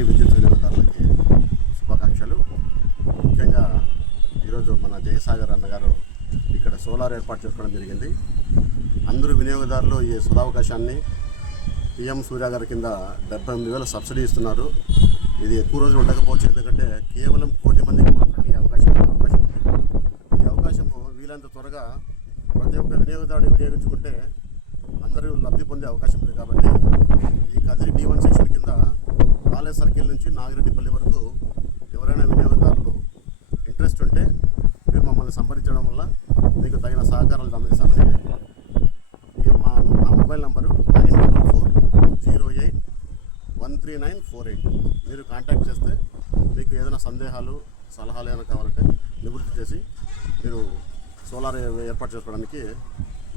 కదిరి విద్యుత్ వినియోగదారులకి శుభాకాంక్షలు. ముఖ్యంగా ఈరోజు మన జయసాగర్ అన్నగారు ఇక్కడ సోలార్ ఏర్పాటు చేసుకోవడం జరిగింది. అందరూ వినియోగదారులు ఈ సదావకాశాన్ని పిఎం సూర్య గారి కింద 78,000 సబ్సిడీ ఇస్తున్నారు. ఇది ఎక్కువ రోజులు ఉండకపోవచ్చు, ఎందుకంటే కేవలం 1 కోటి మందికి మాత్రమే ఈ అవకాశం ఉంది. ఈ అవకాశము వీలంత త్వరగా ప్రతి ఒక్క వినియోగదారుడు వినియోగించుకుంటే అందరూ లబ్ధి పొందే అవకాశం ఉంది. కాబట్టి ఈ కదిరి D1 సెక్షన్ కింద కాలేజ్ సర్కిల్ నుంచి నాగిరెడ్డిపల్లి వరకు ఎవరైనా వినియోగదారులు ఇంట్రెస్ట్ ఉంటే మీరు మమ్మల్ని సంప్రదించడం వల్ల మీకు తగిన సహకారాలు అందిస్తామని. మా మొబైల్ నంబరు 9440813948. మీరు కాంటాక్ట్ చేస్తే మీకు ఏదైనా సందేహాలు సలహాలు ఏమైనా కావాలంటే నివృత్తి చేసి మీరు సోలార్ ఏర్పాటు చేసుకోవడానికి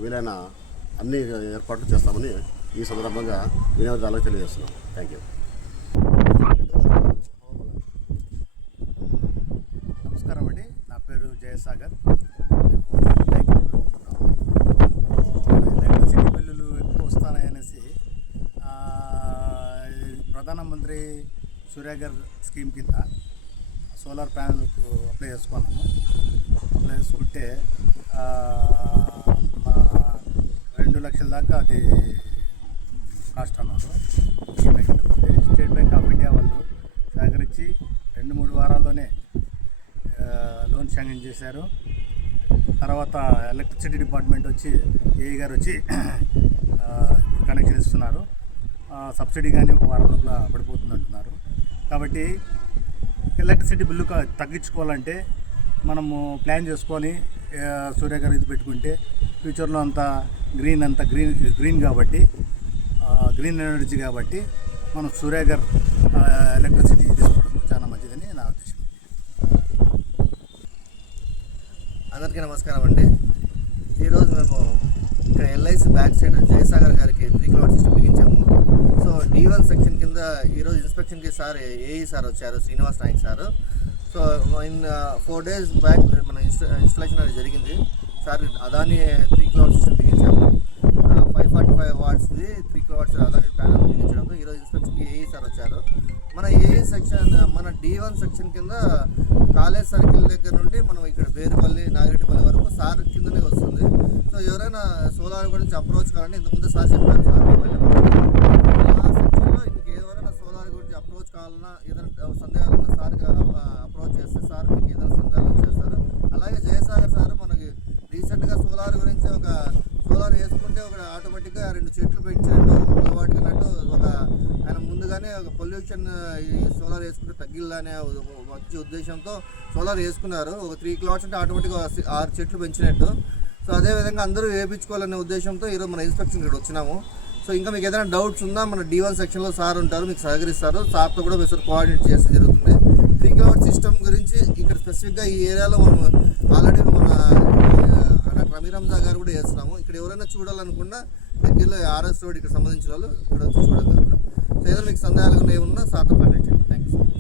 వీలైన అన్ని ఏర్పాట్లు చేస్తామని ఈ సందర్భంగా వినియోగదారులకు తెలియజేస్తున్నాం. Thank you. నమస్కారం అండి, నా పేరు జయసాగర్. ఎలక్ట్రిసిటీ బిల్లులు ఎక్కువ వస్తాయనేసి ప్రధానమంత్రి సూర్యఘర్ స్కీమ్ కింద సోలార్ ప్యానెల్కు అప్లై చేసుకున్నాము. అప్లై చేసుకుంటే 2 లక్షల దాకా అది కాస్ట్ అన్నారు. స్టేట్ బ్యాంక్ ఆఫ్ ఇండియా వాళ్ళు సహకరించి 2-3 వారాల్లోనే లోన్ శాంక్షన్ చేశారు. తర్వాత ఎలక్ట్రిసిటీ డిపార్ట్మెంట్ వచ్చి ఏఈ గారు వచ్చి ఇప్పుడు కనెక్షన్ ఇస్తున్నారు. సబ్సిడీ కానీ 1 వారం లోపల పడిపోతుంది అంటున్నారు. కాబట్టి ఎలక్ట్రిసిటీ బిల్లు తగ్గించుకోవాలంటే మనము ప్లాన్ చేసుకొని సూర్య గారు ఇది పెట్టుకుంటే ఫ్యూచర్లో అంతా గ్రీన్ కాబట్టి గ్రీన్ ఎనర్జీ కాబట్టి మనం సూర్య గారు ఎలక్ట్రిసిటీ తీసుకోవడం చాలా మంచిదని నా ఉద్దేశం. అందరికీ నమస్కారం అండి. ఈరోజు మేము ఇక్కడ ఎల్ఐసి బ్యాక్ సైడ్ జయసాగర్ గారికి 3 కిలోవాట్ సిస్టమ్ బిగించాము. సో D1 సెక్షన్ కింద ఈరోజు ఇన్స్పెక్షన్కి సార్ ఏఈ సార్ వచ్చారు, Srinivas Nayak sir. So in 4 days back మన ఇన్స్టాలేషన్ అనేది జరిగింది. సార్ అదాని 3 కిలోవాట్ సిస్టమ్ బిగించాము. 545 వాట్స్ది 3 కిలోవాట్స్ అదాని ప్యానల్ బిగించడంతో ఈరోజు ఇన్స్పెక్షన్కి ఏఈ సార్ వచ్చారు. మన ఏఈ సెక్షన్ మన D1 సెక్షన్ కింద కాలేజ్ సర్కిల్ దగ్గర నుండి మనం ఇక్కడ వేరుపల్లి నాగిరెడ్డిపల్లి వరకు సార్ కిందనే వస్తుంది. సో ఎవరైనా సోలార్ గురించి అప్రోచ్ కావాలంటే ఇంతకుముందు సార్ చెప్పారు. సార్ ఆ సెక్షన్లో మీకు ఎవరైనా సోలార్ గురించి అప్రోచ్ కావాలన్నా ఏదైనా సందేహాలున్నా సార్కి అప్రోచ్ చేస్తే సార్ మీకు ఏదైనా సందేహాలు వచ్చేస్తారు. అలాగే జయసాగర్ సార్ మనకి రీసెంట్గా సోలార్ గురించి సోలార్ వేసుకుంటే ఆటోమేటిక్గా 2 చెట్లు పెంచినట్టు 1 కిలోవాట్ అన్నట్టు ఆయన ముందుగానే పొల్యూషన్ ఈ సోలార్ వేసుకుంటే తగ్గిల్లనే మంచి ఉద్దేశంతో సోలార్ వేసుకున్నారు. 3 కిలోవాట్స్ అంటే ఆటోమేటిక్గా 6 చెట్లు పెంచినట్టు. సో అదేవిధంగా అందరూ వేయించుకోవాలనే ఉద్దేశంతో ఈరోజు మన ఇన్స్పెక్షన్ ఇక్కడ వచ్చినాము. సో ఇంకా మీకు ఏదైనా డౌట్స్ ఉన్నా మన D1 సెక్షన్లో సార్ ఉంటారు, మీకు సహకరిస్తారు. సార్తో కూడా మీరు కోఆర్డినేట్ చేస్తే జరుగుతుంది. 3 కిలోవాట్ సిస్టమ్ గురించి ఇక్కడ స్పెసిఫిక్గా ఈ ఏరియాలో మనం ఆల్రెడీ మన రమీ రంజా గారు కూడా చేస్తున్నాము. ఇక్కడ ఎవరైనా చూడాలనుకున్నా దగ్గరలో RS రోడ్ ఇక్కడ సంబంధించిన వాళ్ళు ఇక్కడ వచ్చి చూడగలరు. సో ఏదైనా మీకు సందేహాలు ఏమన్నా సార్తో కాంటాక్ట్ చేయండి. Thank you so much.